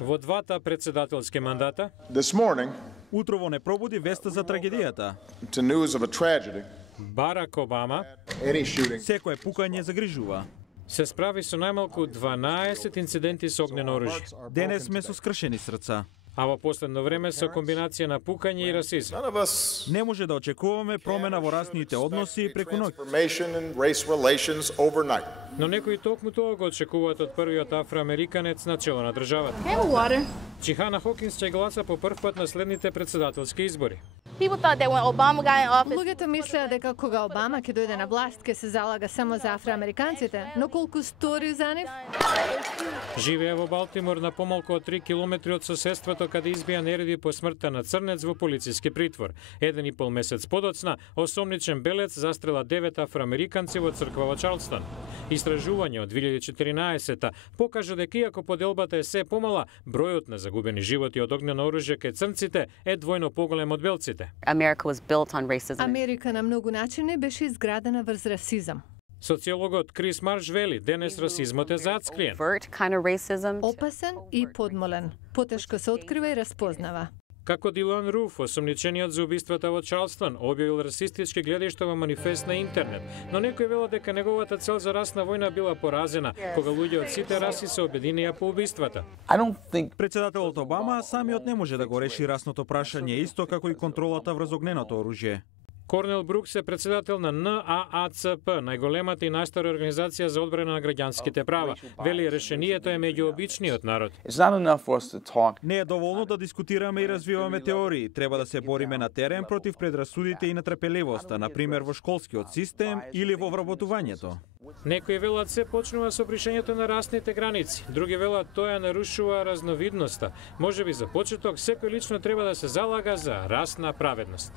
Во двата председателски мандата, утрово не пробуди веста за трагедијата. Барак Обама Секое пукање загрижува. се справи со најмалку 12 инциденти со огнено оружје, Денес сме со скршени срца. а во последно време со комбинација на пукање и расизам. Не може да очекуваме промена во расните односи преку ноќ. Но некои токму тоа го очекуваат од првиот афроамериканец на чело на државата. Чихана Хокинс ќе гласа по прв пат на следните председателски избори. Луѓето мислеа дека кога Обама ќе дојде на власт ќе се залага само за афроамериканците, но колку стори за нив? Живее во Балтимор на помалку од 3 километри од соседството каде избија нереди по смртта на црнец во полициски притвор. 1,5 месец подоцна, осомничен белец застрела 9 афроамериканци во црква во Чарлстон. Истражување од 2014 покажа дека иако поделбата е се помала, бројот на загубени животи од огнено оружје кај црнците е двојно поголем од белците. Америка на многу начини беше изградена врз расизам. Социологот Крис Марш вели, денес расизмот е заацкриен. Опасен и подмолен. Потешко се открива и разпознава. Како Дилан Руф, осомничениот за убиствата во Чарлстон, објавил расистички гледишта во манифест на интернет, но некој велат дека неговата цел за расна војна била поразена, кога луѓе од сите раси се обединија по убиствата. Председателот Обама самиот не може да го реши расното прашање, исто како и контролата врз огненото оружје. Корнел Брукс е председател на НААЦП, најголемата и најстара организација за одбрана на граѓанските права. Вели, решението е меѓу обичниот народ. Не е доволно да дискутираме и развиваме теории. Треба да се бориме на терен против предрасудите и нетрпеливоста, например во школскиот систем или во вработувањето. Некои велат се почнува со бришењето на расните граници, други велат тоа нарушува разновидноста. Можеби за почеток секој лично треба да се залага за расна праведност.